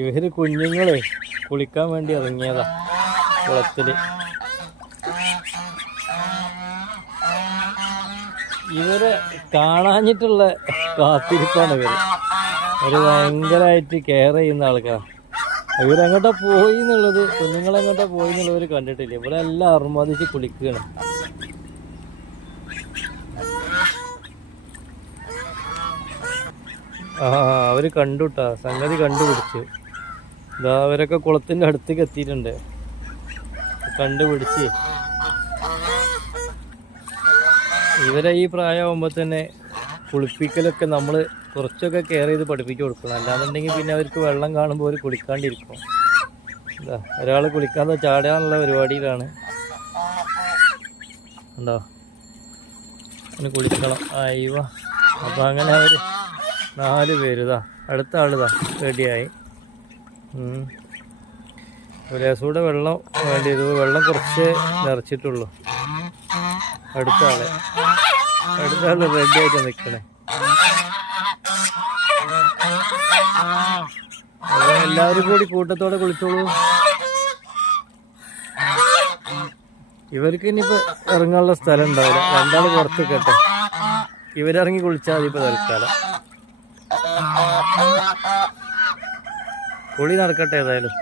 ഇവര് കുഞ്ഞുങ്ങളെ കുളിക്കാൻ വേണ്ടി ഇറങ്ങിയതാ കുളത്തില്. ഇവരെ കാണാഞ്ഞിട്ടുള്ള കാത്തിരിപ്പാണ് ഇവര്. ഒരു ഭയങ്കരമായിട്ട് കെയർ ചെയ്യുന്ന ആൾക്കാർ. ഇവരെങ്ങോട്ടാ പോയി എന്നുള്ളത്, കുഞ്ഞുങ്ങളെങ്ങോട്ടാ പോയി എന്നുള്ളവർ കണ്ടിട്ടില്ല. ഇവരെല്ലാം അർമാദിച്ച് കുളിക്കുകയാണ്. അവര് കണ്ടുട്ടാ, സംഗതി കണ്ടുപിടിച്ചു. ഇതാ അവരൊക്കെ കുളത്തിന്റെ അടുത്തേക്ക് എത്തിയിട്ടുണ്ട്. കണ്ടുപിടിച്ച് ഇവരെ ഈ പ്രായമാകുമ്പോൾ തന്നെ കുളിപ്പിക്കലൊക്കെ നമ്മൾ കുറച്ചൊക്കെ കെയർ ചെയ്ത് പഠിപ്പിച്ചു കൊടുക്കണം. അല്ലാന്നുണ്ടെങ്കിൽ പിന്നെ അവർക്ക് വെള്ളം കാണുമ്പോൾ അവർ കുളിക്കാണ്ടിരിക്കും. എന്താ ഒരാൾ കുളിക്കാതെ ചാടാനുള്ള പരിപാടിയിലാണ്. ഉണ്ടോ അവന് കുളിക്കണം. അയ്യോ, അപ്പം അങ്ങനെ അവർ 4 പേര് ഇതാ അടുത്ത ആളിതാ റെഡിയായി. ഒരു ലേസൂടെ വെള്ളം വേണ്ടി വരും. വെള്ളം കുറച്ച് നിറച്ചിട്ടുള്ളൂ. അടുത്ത ആള് റെഡി ആയിട്ട് നിൽക്കണേ. എല്ലാവരും കൂടി കൂട്ടത്തോടെ കുളിച്ചോളൂ. ഇവർക്ക് ഇനിയിപ്പോ ഇറങ്ങാനുള്ള സ്ഥലം ഉണ്ടാവില്ല. 2 ആള് പുറത്ത് കേട്ടെ. ഇവരിറങ്ങി കുളിച്ചാൽ മതി ഇപ്പൊ തൽക്കാലം. കുളി നടക്കട്ടെ ഏതായാലും.